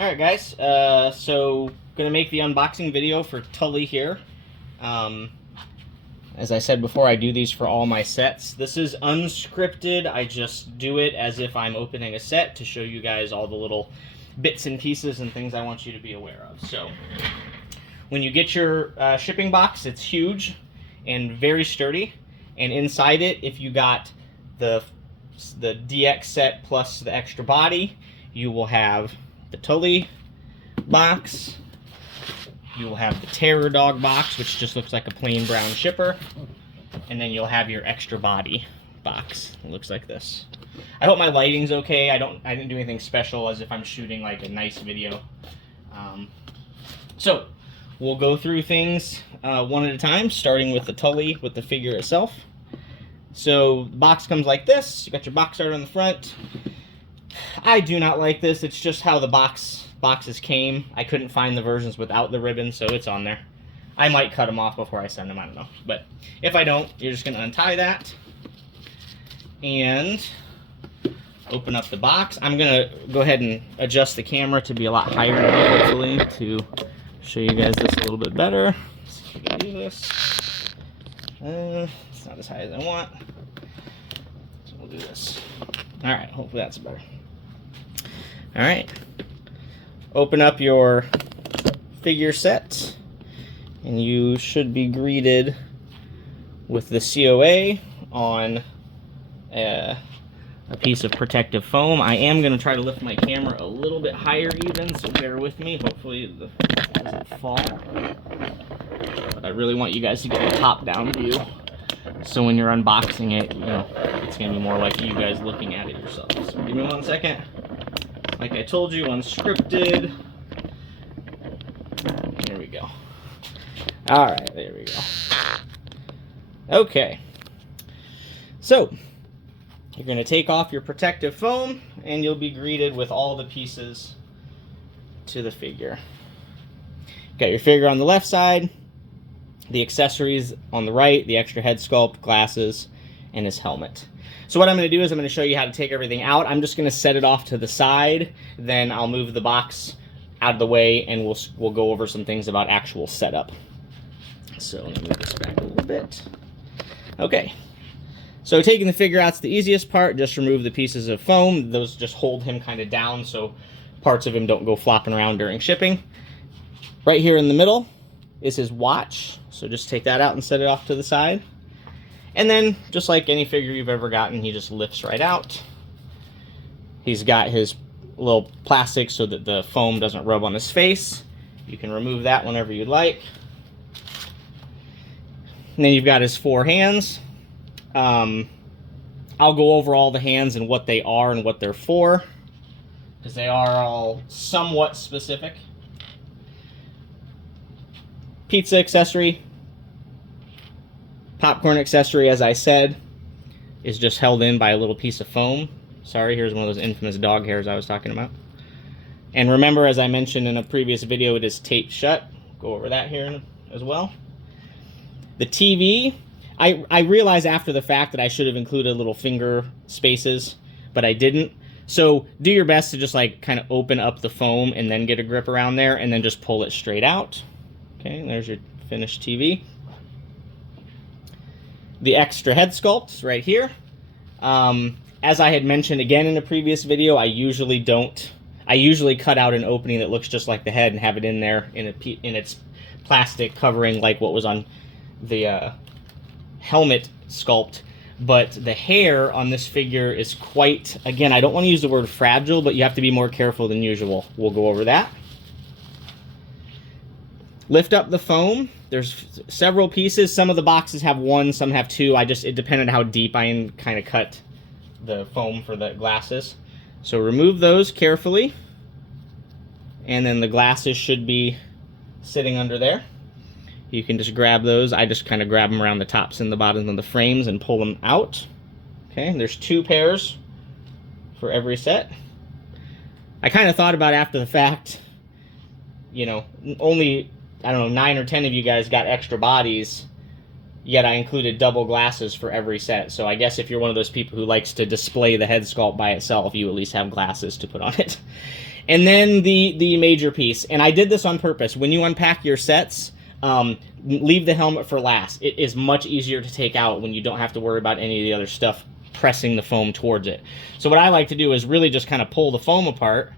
Alright guys, so gonna make the unboxing video for Tully here. As I said before, I do these for all my sets. This is unscripted. I just do it as if I'm opening a set to show you guys all the little bits and pieces and things I want you to be aware of. So, when you get your shipping box, it's huge and very sturdy. And inside it, if you got the DX set plus the extra body, you will have the Tully box. You will have the Terror Dog box, which just looks like a plain brown shipper. And then you'll have your extra body box. It looks like this. I hope my lighting's okay. I didn't do anything special as if I'm shooting like a nice video. So we'll go through things one at a time, starting with the Tully with the figure itself. So the box comes like this. You got your box art on the front. I do not like this. It's just how the boxes came. I couldn't find the versions without the ribbon, so it's on there. I might cut them off before I send them, I don't know. But if I don't, you're just going to untie that and open up the box. I'm going to go ahead and adjust the camera to be a lot higher now, hopefully, to show you guys this a little bit better. Let's see if we can do this. It's not as high as I want. So we'll do this. Alright, hopefully that's better. Alright. Open up your figure set, and you should be greeted with the COA on a piece of protective foam. I am going to try to lift my camera a little bit higher even, so bear with me. Hopefully it doesn't fall. But I really want you guys to get a top-down view, so when you're unboxing it, you know, it's going to be more like you guys looking at it yourselves. So give me 1 second. Like I told you, unscripted. Here we go. Alright, there we go. Okay. So, you're going to take off your protective foam, and you'll be greeted with all the pieces to the figure. Got your figure on the left side, the accessories on the right, the extra head sculpt, glasses, and his helmet. So what I'm going to do is I'm going to show you how to take everything out. I'm just going to set it off to the side, then I'll move the box out of the way, and we'll go over some things about actual setup. So let me move this back a little bit. Okay. So taking the figure out's the easiest part. Just remove the pieces of foam. Those just hold him kind of down so parts of him don't go flopping around during shipping. Right here in the middle is his watch. So just take that out and set it off to the side. And then, just like any figure you've ever gotten, he just lifts right out. He's got his little plastic so that the foam doesn't rub on his face. You can remove that whenever you'd like. And then you've got his 4 hands. I'll go over all the hands and what they are and what they're for, because they are all somewhat specific. Pizza accessory. Popcorn accessory, as I said, is just held in by a little piece of foam. Sorry, here's one of those infamous dog hairs I was talking about. And remember, as I mentioned in a previous video, it is taped shut. Go over that here as well. The TV, I realized after the fact that I should have included little finger spaces, but I didn't. So do your best to just like kind of open up the foam and then get a grip around there and then just pull it straight out. Okay, there's your finished TV. The extra head sculpt right here. As I had mentioned again in a previous video, I usually cut out an opening that looks just like the head and have it in there in its plastic covering like what was on the helmet sculpt. But the hair on this figure is quite, again, I don't want to use the word fragile, but you have to be more careful than usual. We'll go over that. Lift up the foam. There's several pieces. Some of the boxes have 1, some have 2. It depended on how deep I kind of cut the foam for the glasses. So remove those carefully. And then the glasses should be sitting under there. You can just grab those. I just kind of grab them around the tops and the bottoms of the frames and pull them out. Okay, there's 2 pairs for every set. I kind of thought about after the fact, you know, only, I don't know, 9 or 10 of you guys got extra bodies. yet I included double glasses for every set. So I guess if you're one of those people who likes to display the head sculpt by itself, you at least have glasses to put on it. And then the major piece, and I did this on purpose. When you unpack your sets, leave the helmet for last. It is much easier to take out when you don't have to worry about any of the other stuff pressing the foam towards it. So what I like to do is really just kind of pull the foam apart.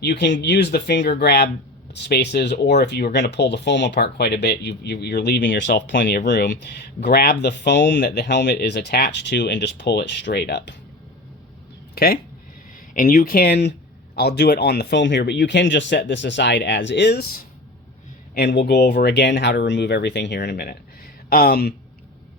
You can use the finger grab spaces, or if you were going to pull the foam apart quite a bit, you're leaving yourself plenty of room. Grab the foam that the helmet is attached to and just pull it straight up. Okay? And you can, I'll do it on the foam here, but you can just set this aside as is, and we'll go over again how to remove everything here in a minute.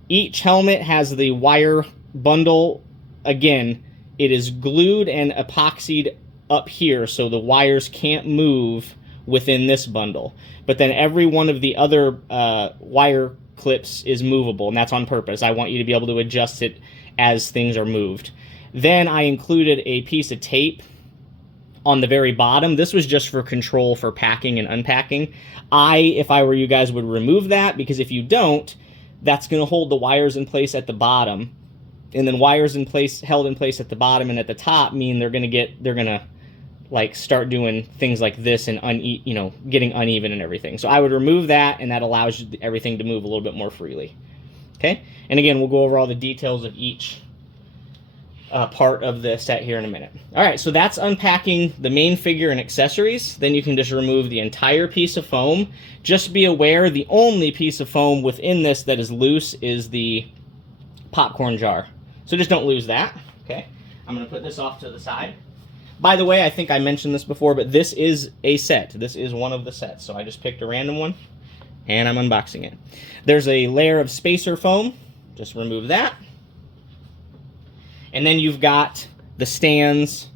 Each helmet has the wire bundle. Again, it is glued and epoxied up here so the wires can't move within this bundle. But then every one of the other wire clips is movable, and that's on purpose. I want you to be able to adjust it as things are moved. Then I included a piece of tape on the very bottom. This was just for control for packing and unpacking. If I were you guys, would remove that, because if you don't, that's going to hold the wires in place at the bottom, and then wires in place, held in place at the bottom and at the top, mean they're going to like start doing things like this and getting uneven and everything. So I would remove that, and that allows everything to move a little bit more freely. Okay, and again, we'll go over all the details of each part of the set here in a minute. All right, so that's unpacking the main figure and accessories. Then you can just remove the entire piece of foam. Just be aware, the only piece of foam within this that is loose is the popcorn jar. So just don't lose that. Okay, I'm going to put this off to the side. By the way, I think I mentioned this before, but this is a set. This is one of the sets. So I just picked a random one, and I'm unboxing it. There's a layer of spacer foam. Just remove that. And then you've got the stands,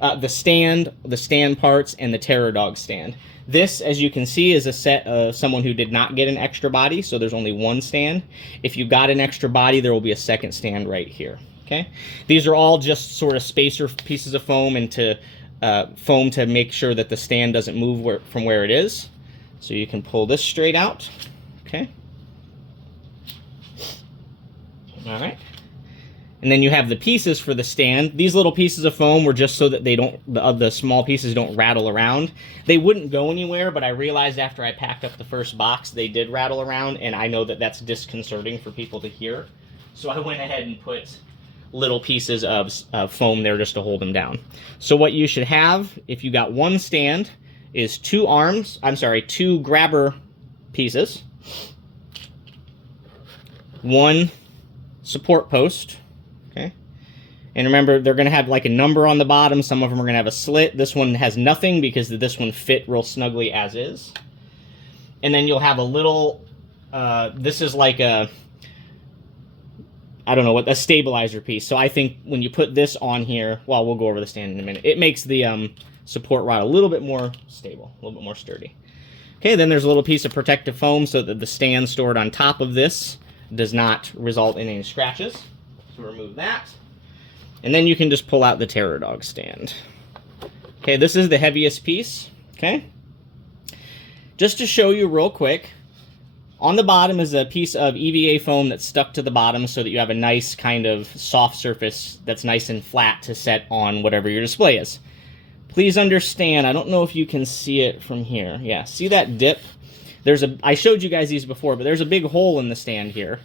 the stand parts, and the Terror Dog stand. This, as you can see, is a set of someone who did not get an extra body, so there's only one stand. If you got an extra body, there will be a second stand right here. Okay? These are all just sort of spacer pieces of foam and foam to make sure that the stand doesn't move from where it is. So you can pull this straight out. Okay? All right. And then you have the pieces for the stand. These little pieces of foam were just so that they don't, the small pieces don't rattle around. They wouldn't go anywhere, but I realized after I packed up the first box, they did rattle around, and I know that that's disconcerting for people to hear. So I went ahead and put little pieces of foam there just to hold them down. So what you should have, if you got one stand, is two grabber pieces, one support post. Okay, and remember, they're going to have like a number on the bottom. Some of them are going to have a slit. This one has nothing because this one fit real snugly as is. And then you'll have a little, this is like a stabilizer piece. So I think when you put this on here, well, we'll go over the stand in a minute. It makes the support rod a little bit more stable, a little bit more sturdy. Okay, then there's a little piece of protective foam so that the stand stored on top of this does not result in any scratches. So remove that. And then you can just pull out the Terror Dog stand. Okay, this is the heaviest piece. Okay. Just to show you real quick, on the bottom is a piece of EVA foam that's stuck to the bottom so that you have a nice kind of soft surface that's nice and flat to set on whatever your display is. Please understand, I don't know if you can see it from here. Yeah, see that dip? I showed you guys these before, but there's a big hole in the stand here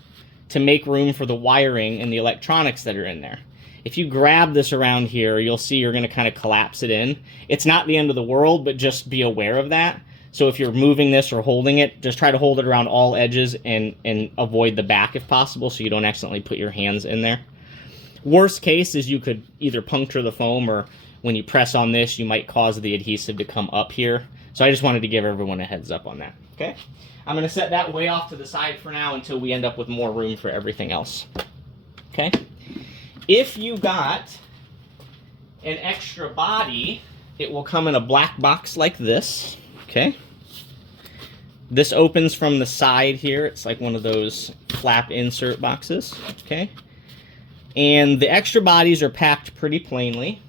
to make room for the wiring and the electronics that are in there. If you grab this around here, you'll see you're going to kind of collapse it in. It's not the end of the world, but just be aware of that. So if you're moving this or holding it, just try to hold it around all edges and avoid the back if possible so you don't accidentally put your hands in there. Worst case is you could either puncture the foam, or when you press on this, you might cause the adhesive to come up here. So I just wanted to give everyone a heads up on that. Okay? I'm going to set that way off to the side for now until we end up with more room for everything else. Okay? If you got an extra body, it will come in a black box like this. Okay? This opens from the side here. It's like one of those flap insert boxes. Okay? And the extra bodies are packed pretty plainly.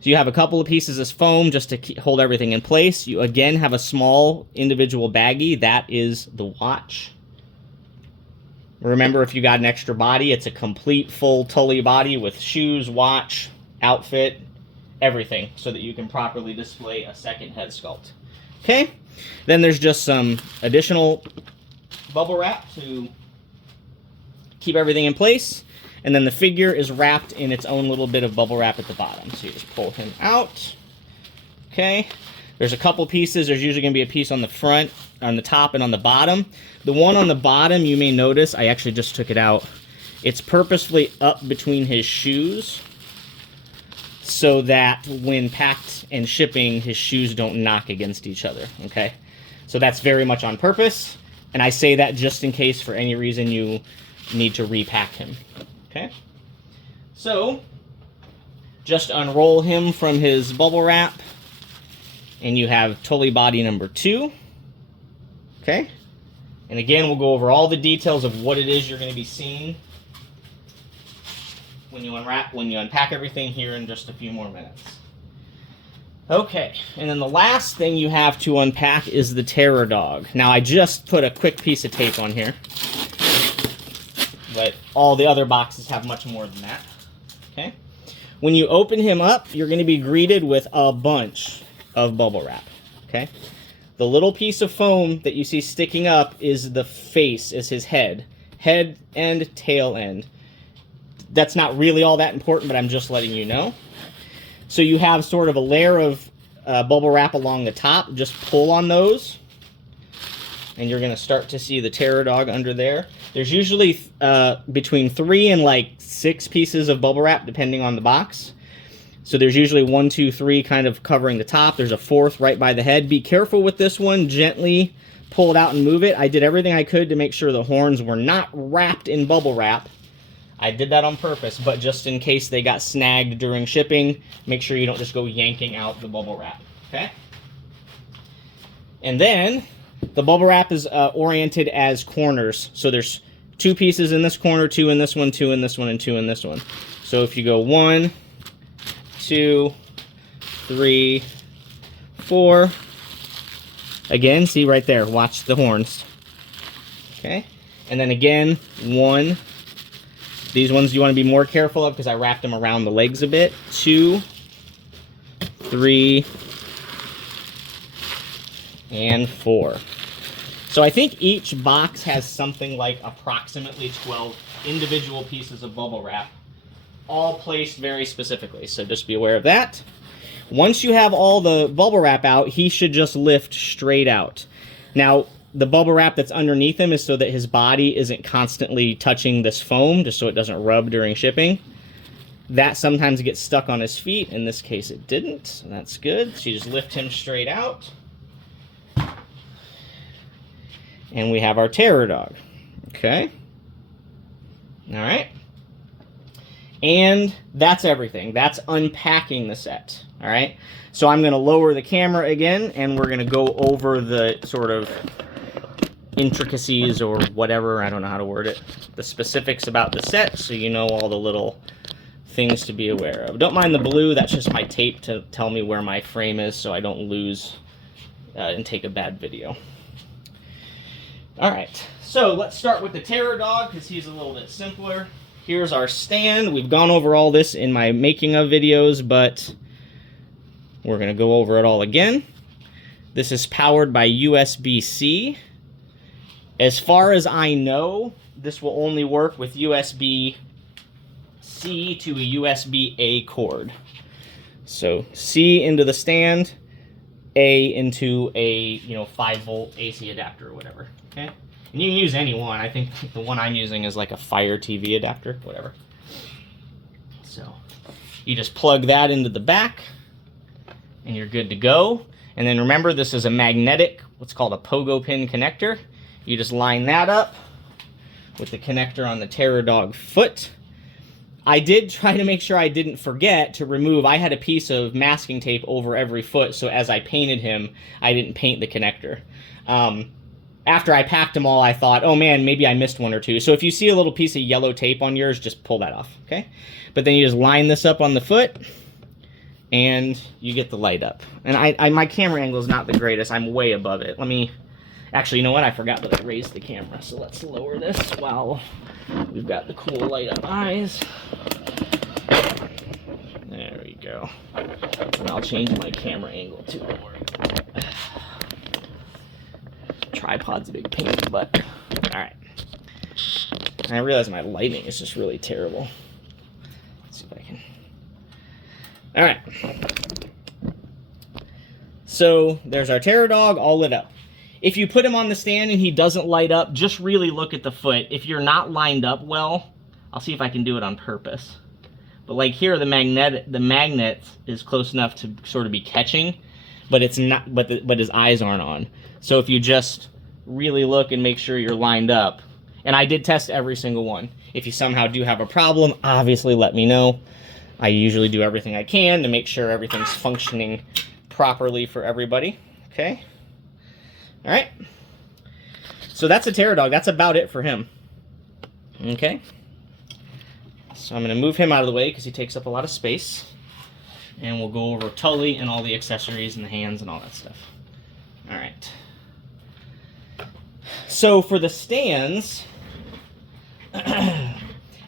So you have a couple of pieces of foam just to hold everything in place. You again have a small individual baggie. That is the watch. Remember, if you got an extra body, it's a complete full Tully body with shoes, watch, outfit, everything, so that you can properly display a second head sculpt. Okay, then there's just some additional bubble wrap to keep everything in place, and then the figure is wrapped in its own little bit of bubble wrap at the bottom. So you just pull him out. Okay, there's a couple pieces. There's usually going to be a piece on the front, on the top, and on the bottom. The one on the bottom, you may notice, I actually just took it out. It's purposefully up between his shoes so that when packed and shipping, his shoes don't knock against each other, okay? So that's very much on purpose, and I say that just in case for any reason you need to repack him, okay? So, just unroll him from his bubble wrap, and you have Tully body number 2, okay? And again, we'll go over all the details of what it is you're going to be seeing when you unpack everything here in just a few more minutes. Okay, and then the last thing you have to unpack is the Terror Dog. Now, I just put a quick piece of tape on here, but all the other boxes have much more than that, okay? When you open him up, you're going to be greeted with a bunch of bubble wrap, okay? The little piece of foam that you see sticking up is the face, is his head and tail end. That's not really all that important, but I'm just letting you know. So you have sort of a layer of bubble wrap along the top. Just pull on those, and you're going to start to see the Terror Dog under there. There's usually between 3 and like 6 pieces of bubble wrap, depending on the box. So there's usually 1, 2, 3 kind of covering the top. There's a 4th right by the head. Be careful with this one. Gently pull it out and move it. I did everything I could to make sure the horns were not wrapped in bubble wrap. I did that on purpose, but just in case they got snagged during shipping, make sure you don't just go yanking out the bubble wrap, okay? And then the bubble wrap is oriented as corners. So there's 2 pieces in this corner, 2 in this one, 2 in this one, and 2 in this one. So if you go 1, 2, 3, 4. Again, see right there, watch the horns. Okay, and then again, 1. These ones you want to be more careful of because I wrapped them around the legs a bit. 2, 3, and 4. So I think each box has something like approximately 12 individual pieces of bubble wrap, all placed very specifically. So just be aware of that. Once you have all the bubble wrap out, he should just lift straight out. Now, the bubble wrap that's underneath him is so that his body isn't constantly touching this foam, just so it doesn't rub during shipping. That sometimes gets stuck on his feet. In this case, it didn't, so that's good. So you just lift him straight out. And we have our Terror Dog. Okay. All right. And that's everything. That's unpacking the set. All right. So I'm going to lower the camera again, and we're going to go over the sort of intricacies or whatever, I don't know how to word it, the specifics about the set, so you know all the little things to be aware of. Don't mind the blue, that's just my tape to tell me where my frame is so I don't lose and take a bad video. Alright, so let's start with the Terror Dog because he's a little bit simpler. Here's our stand. We've gone over all this in my making of videos, but we're going to go over it all again. This is powered by USB-C. As far as I know, this will only work with USB-C to a USB-A cord. So C into the stand, A into a 5-volt AC adapter or whatever. Okay, and you can use any one. I think the one I'm using is like a Fire TV adapter, whatever. So you just plug that into the back, and you're good to go. And then remember, this is a magnetic, what's called a pogo pin connector. You just line that up with the connector on the Terror Dog foot. I did try to make sure I didn't forget to remove, I had a piece of masking tape over every foot, so as I painted him, I didn't paint the connector. After I packed them all, I thought, oh man, maybe I missed one or two. So if you see a little piece of yellow tape on yours, just pull that off, okay? But then you just line this up on the foot, and you get the light up. And my camera angle is not the greatest. I'm way above it. Actually, you know what? I forgot that I raised the camera, so let's lower this while we've got the cool light up eyes. There we go. And I'll change my camera angle too. Tripod's a big pain in the butt. Alright. And I realize my lighting is just really terrible. Let's see if I can. Alright. So there's our terror dog all lit up. If you put him on the stand and he doesn't light up, just really look at the foot. If you're not lined up well, I'll see if I can do it on purpose. But like here, the magnet is close enough to sort of be catching, but it's not. But his eyes aren't on. So if you just really look and make sure you're lined up, and I did test every single one. If you somehow do have a problem, obviously let me know. I usually do everything I can to make sure everything's functioning properly for everybody. Okay. All right. So that's a terror dog. That's about it for him. Okay. So I'm going to move him out of the way because he takes up a lot of space. And we'll go over Tully and all the accessories and the hands and all that stuff. All right. So for the stands,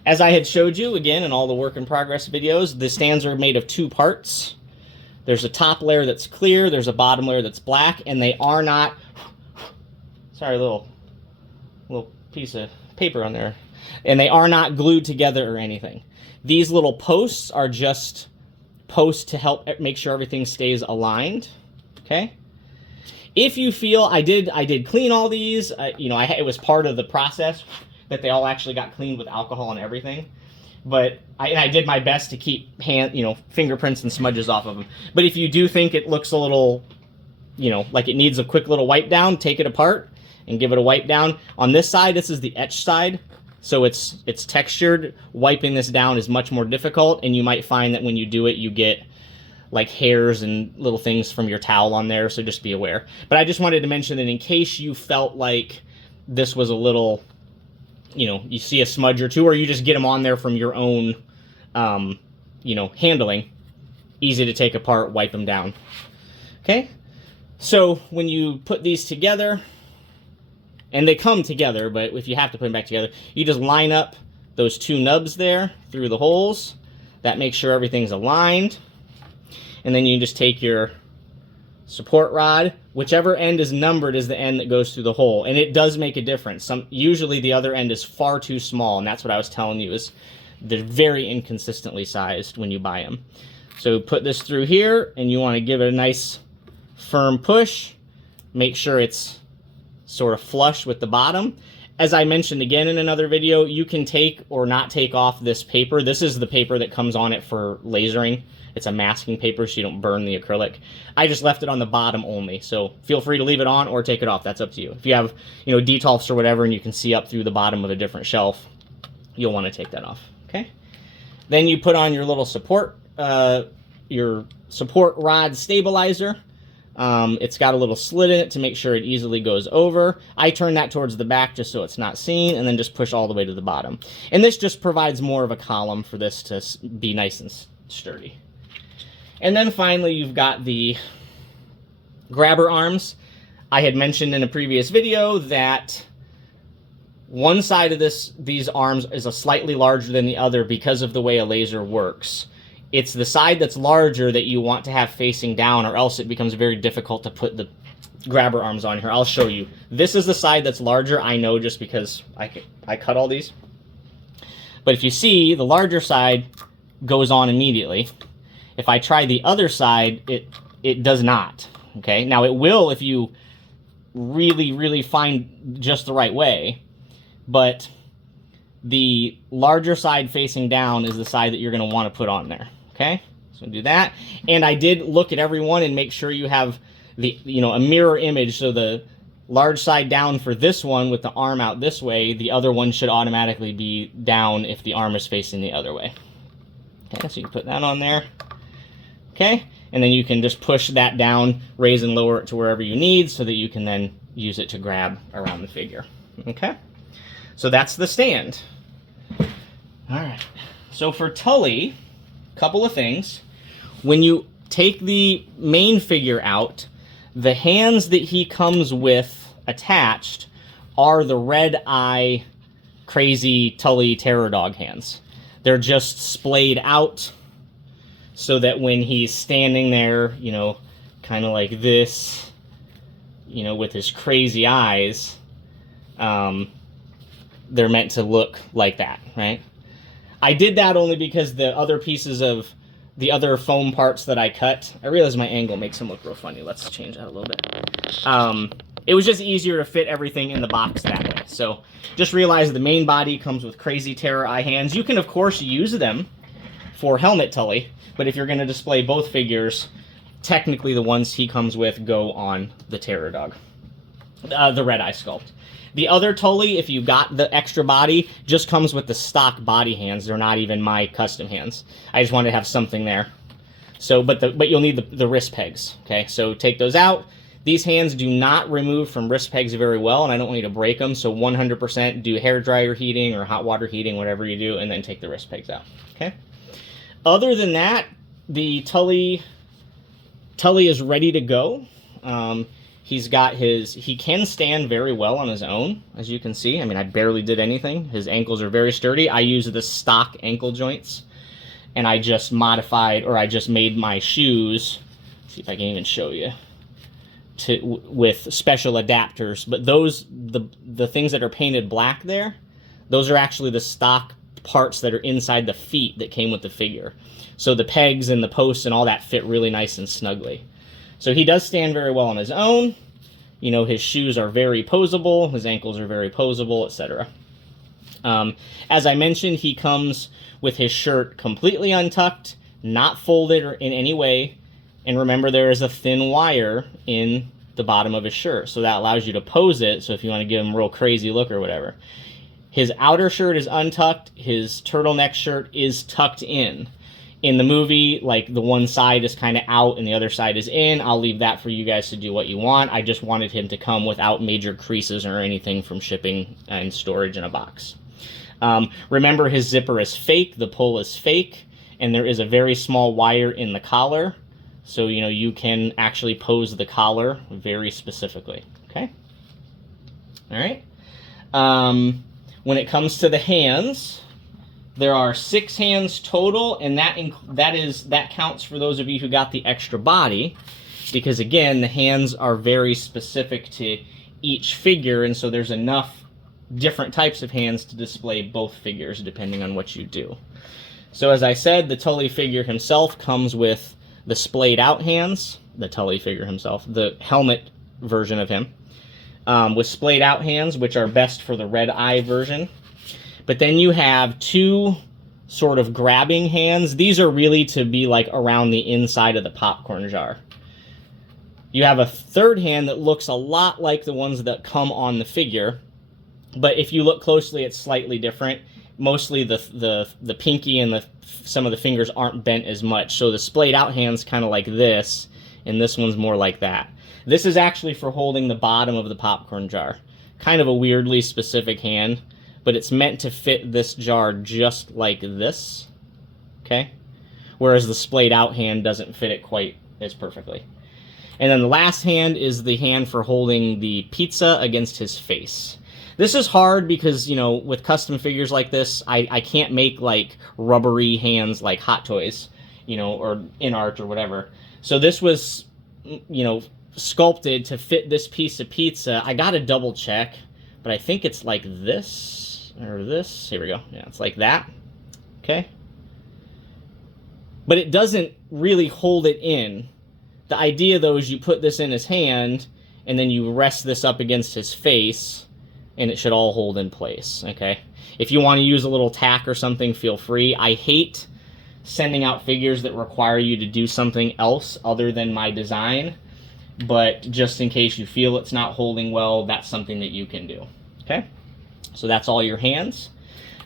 as I had showed you, again, in all the work in progress videos, the stands are made of two parts. There's a top layer that's clear, there's a bottom layer that's black, and they are not... Sorry, little piece of paper on there. And they are not glued together or anything. These little posts are just posts to help make sure everything stays aligned. Okay? If you feel... I did clean all these. It was part of the process that they all actually got cleaned with alcohol and everything. But I did my best to keep fingerprints and smudges off of them. But if you do think it looks a little, like it needs a quick little wipe down, take it apart and give it a wipe down. On this side, this is the etched side, so it's textured. Wiping this down is much more difficult, and you might find that when you do it, you get like hairs and little things from your towel on there, so just be aware. But I just wanted to mention that in case you felt like this was a little... you see a smudge or two, or you just get them on there from your own, handling. Easy to take apart, wipe them down. Okay? So when you put these together, and they come together, but if you have to put them back together, you just line up those two nubs there through the holes. That makes sure everything's aligned. And then you just take your support rod, whichever end is numbered is the end that goes through the hole, and it does make a difference. Usually the other end is far too small, and that's what I was telling you, is they're very inconsistently sized when you buy them. So put this through here, and you want to give it a nice firm push. Make sure it's sort of flush with the bottom. As I mentioned again in another video, you can take or not take off this paper. This is the paper that comes on it for lasering. It's a masking paper so you don't burn the acrylic. I just left it on the bottom only, so feel free to leave it on or take it off. That's up to you. If you have, detolfs or whatever and you can see up through the bottom of a different shelf, you'll want to take that off, okay? Then you put on your little support rod stabilizer. It's got a little slit in it to make sure it easily goes over. I turn that towards the back just so it's not seen, and then just push all the way to the bottom. And this just provides more of a column for this to be nice and sturdy. And then finally, you've got the grabber arms. I had mentioned in a previous video that one side of these arms is a slightly larger than the other because of the way a laser works. It's the side that's larger that you want to have facing down, or else it becomes very difficult to put the grabber arms on here. I'll show you. This is the side that's larger. I know just because I cut all these. But if you see, the larger side goes on immediately. If I try the other side, it does not. Okay, now it will if you really, really find just the right way, but the larger side facing down is the side that you're going to want to put on there. Okay, so do that. And I did look at every one and make sure you have a mirror image, so the large side down for this one with the arm out this way, the other one should automatically be down if the arm is facing the other way. Okay, so you put that on there. Okay, and then you can just push that down, raise and lower it to wherever you need so that you can then use it to grab around the figure. Okay, so that's the stand. All right, so for Tully, a couple of things. When you take the main figure out, the hands that he comes with attached are the red eye crazy Tully terror dog hands. They're just splayed out so that when he's standing there, you know, kind of like this, you know, with his crazy eyes, they're meant to look like that, right? I did that only because the other pieces of the other foam parts that I cut, I realize my angle makes them look real funny. Let's change that a little bit. It was just easier to fit everything in the box that way. So just realize the main body comes with crazy terror eye hands. You can, of course, use them for helmet Tully, but if you're going to display both figures, technically the ones he comes with go on the terror dog, the red eye sculpt. The other Tully, if you got the extra body, just comes with the stock body hands. They're not even my custom hands. I just wanted to have something there. So, but you'll need the wrist pegs. Okay, so take those out. These hands do not remove from wrist pegs very well, and I don't want you to break them. So 100% do hair dryer heating or hot water heating, whatever you do, and then take the wrist pegs out. Okay. Other than that, the Tully is ready to go. He's got he can stand very well on his own, as you can see. I mean, I barely did anything. His ankles are very sturdy. I use the stock ankle joints, and I just modified, or I just made my shoes, see if I can even show you, with special adapters. But those, the things that are painted black there, those are actually the stock parts that are inside the feet that came with the figure. So the pegs and the posts and all that fit really nice and snugly. So he does stand very well on his own. You know, his shoes are very posable, his ankles are very posable, etc. As I mentioned, he comes with his shirt completely untucked, not folded or in any way. And remember, there is a thin wire in the bottom of his shirt, so that allows you to pose it, so if you want to give him a real crazy look or whatever. His outer shirt is untucked, his turtleneck shirt is tucked in. In the movie, like, the one side is kind of out and the other side is in. I'll leave that for you guys to do what you want. I just wanted him to come without major creases or anything from shipping and storage in a box. Remember, his zipper is fake, the pull is fake, and there is a very small wire in the collar. So, you know, you can actually pose the collar very specifically, okay? All right. When it comes to the hands, there are 6 hands total, and that counts for those of you who got the extra body, because again, the hands are very specific to each figure, and so there's enough different types of hands to display both figures depending on what you do. So as I said, the Tully figure himself comes with the splayed out hands, the Tully figure himself, the helmet version of him, with splayed out hands, which are best for the red eye version. But then you have 2 sort of grabbing hands. These are really to be like around the inside of the popcorn jar. You have a 3rd hand that looks a lot like the ones that come on the figure, but if you look closely, it's slightly different. Mostly the pinky and some of the fingers aren't bent as much. So the splayed out hand's kind of like this, and this one's more like that. This is actually for holding the bottom of the popcorn jar. Kind of a weirdly specific hand, but it's meant to fit this jar just like this, okay? Whereas the splayed out hand doesn't fit it quite as perfectly. And then the last hand is the hand for holding the pizza against his face. This is hard because, you know, with custom figures like this, I can't make, like, rubbery hands like Hot Toys, you know, or in art or whatever. So this was, you know, sculpted to fit this piece of pizza. I gotta double check, but I think it's like this. Or this, here we go. Yeah, it's like that, okay? But it doesn't really hold it in. The idea, though, is you put this in his hand, and then you rest this up against his face, and it should all hold in place, okay? If you want to use a little tack or something, feel free. I hate sending out figures that require you to do something else other than my design, but just in case you feel it's not holding well, that's something that you can do, okay? So that's all your hands.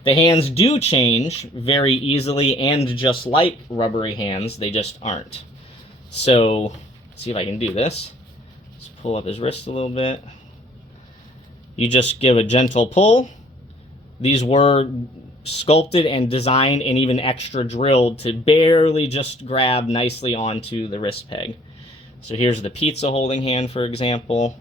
The hands do change very easily, and just like rubbery hands, they just aren't. So, let's see if I can do this. Let's pull up his wrist a little bit. You just give a gentle pull. These were sculpted and designed and even extra drilled to barely just grab nicely onto the wrist peg. So here's the pizza holding hand, for example.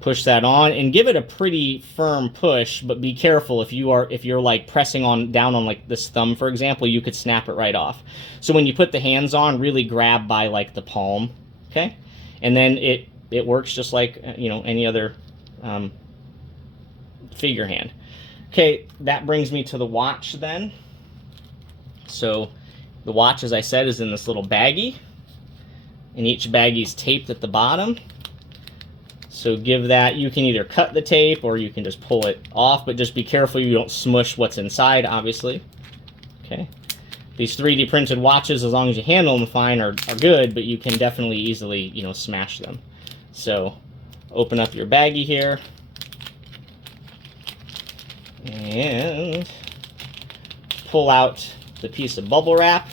push that on and give it a pretty firm push, but be careful if you're like pressing down on like this thumb, for example, you could snap it right off. So when you put the hands on, really grab by like the palm, okay? And then it works just like, you know, any other figure hand. Okay, that brings me to the watch then. So the watch, as I said, is in this little baggie, and each baggie's taped at the bottom. So give that, you can either cut the tape or you can just pull it off, but just be careful you don't smush what's inside, obviously. Okay. These 3D printed watches, as long as you handle them fine, are good, but you can definitely easily, you know, smash them. So open up your baggie here. And pull out the piece of bubble wrap.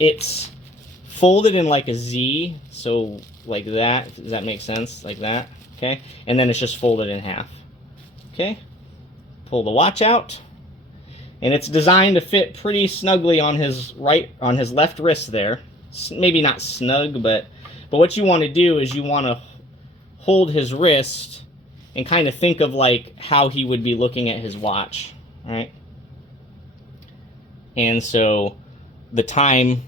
It's folded in like a Z, so like that. Does that make sense? Like that. Okay. And then it's just folded in half. Okay. Pull the watch out. And it's designed to fit pretty snugly on his left wrist there. Maybe not snug, but what you want to do is you want to hold his wrist and kind of think of like how he would be looking at his watch, right? And so the time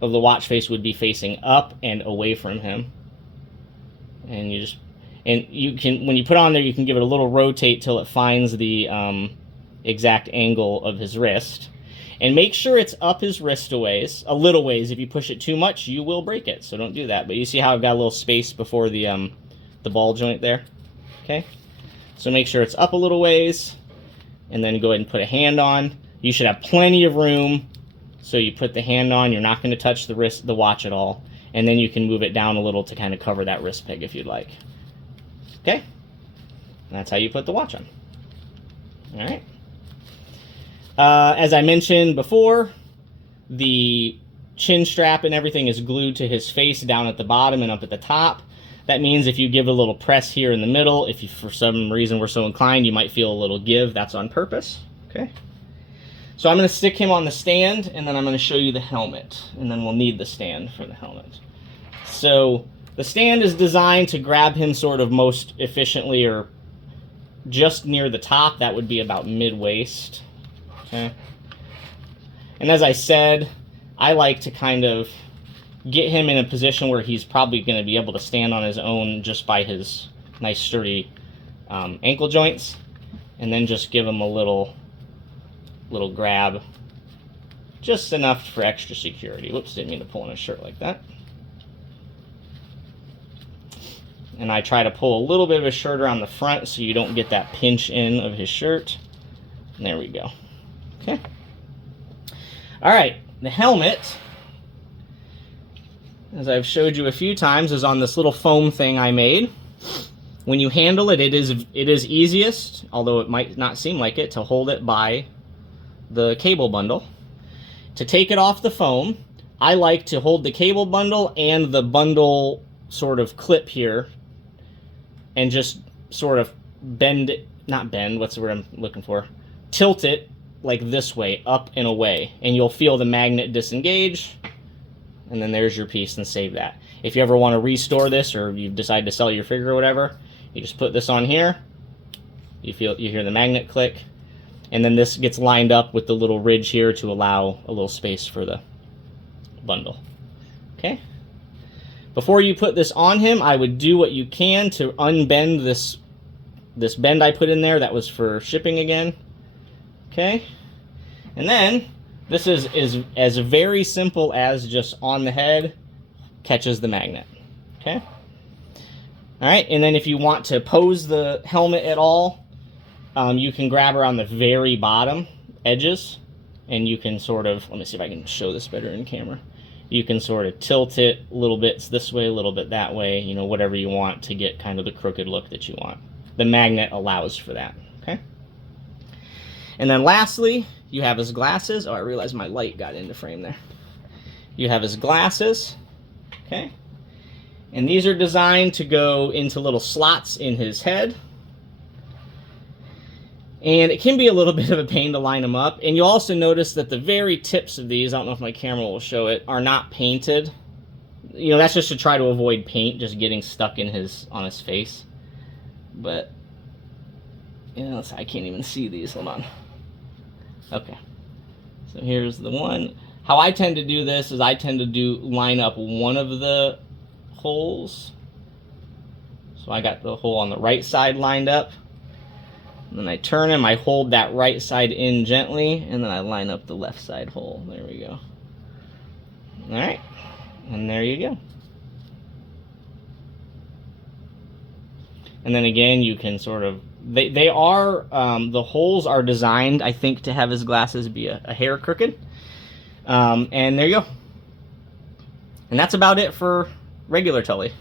of the watch face would be facing up and away from him. And you can, when you put on there, you can give it a little rotate till it finds the exact angle of his wrist. And make sure it's up his wrist a ways, a little ways. If you push it too much, you will break it, so don't do that. But you see how I've got a little space before the ball joint there? Okay? So make sure it's up a little ways, and then go ahead and put a hand on. You should have plenty of room. So you put the hand on, you're not going to touch the watch at all. And then you can move it down a little to kind of cover that wrist peg if you'd like. Okay? And that's how you put the watch on. All right. As I mentioned before, the chin strap and everything is glued to his face down at the bottom and up at the top. That means if you give a little press here in the middle, if you for some reason were so inclined, you might feel a little give. That's on purpose. Okay? So I'm going to stick him on the stand, and then I'm going to show you the helmet, and then we'll need the stand for the helmet. So the stand is designed to grab him sort of most efficiently or just near the top. That would be about mid-waist. Okay. And as I said, I like to kind of get him in a position where he's probably going to be able to stand on his own just by his nice sturdy ankle joints, and then just give him a little grab, just enough for extra security. Whoops, didn't mean to pull on his shirt like that. And I try to pull a little bit of his shirt around the front so you don't get that pinch in of his shirt. And there we go. Okay. All right, the helmet, as I've showed you a few times, is on this little foam thing I made. When you handle it, it is easiest, although it might not seem like it, to hold it by the cable bundle. To take it off the foam, I like to hold the cable bundle and the bundle sort of clip here and just sort of bend it, not bend, what's the word I'm looking for? Tilt it like this way, up and away, and you'll feel the magnet disengage, and then there's your piece, and save that. If you ever want to restore this, or you decide to sell your figure or whatever, you just put this on here, you hear the magnet click, and then this gets lined up with the little ridge here to allow a little space for the bundle. Okay? Before you put this on him, I would do what you can to unbend this bend I put in there. That was for shipping again. Okay? And then this is as very simple as just on the head, catches the magnet. Okay? All right, and then if you want to pose the helmet at all, you can grab around the very bottom edges, and you can sort of, let me see if I can show this better in camera. You can sort of tilt it a little bit this way, a little bit that way, you know, whatever you want to get kind of the crooked look that you want. The magnet allows for that, okay? And then lastly, you have his glasses. Oh, I realized my light got into frame there. You have his glasses, okay? And these are designed to go into little slots in his head. And it can be a little bit of a pain to line them up. And you'll also notice that the very tips of these, I don't know if my camera will show it, are not painted. you know, that's just to try to avoid paint just getting stuck in on his face. But, you know, I can't even see these. Hold on. Okay. So here's the one. How I tend to do this is I tend to line up one of the holes. So I got the hole on the right side lined up. And then I turn him, I hold that right side in gently, and then I line up the left side hole. There we go. Alright. And there you go. And then again, you can sort of, they are, the holes are designed, I think, to have his glasses be a hair crooked. And there you go. And that's about it for regular Tully.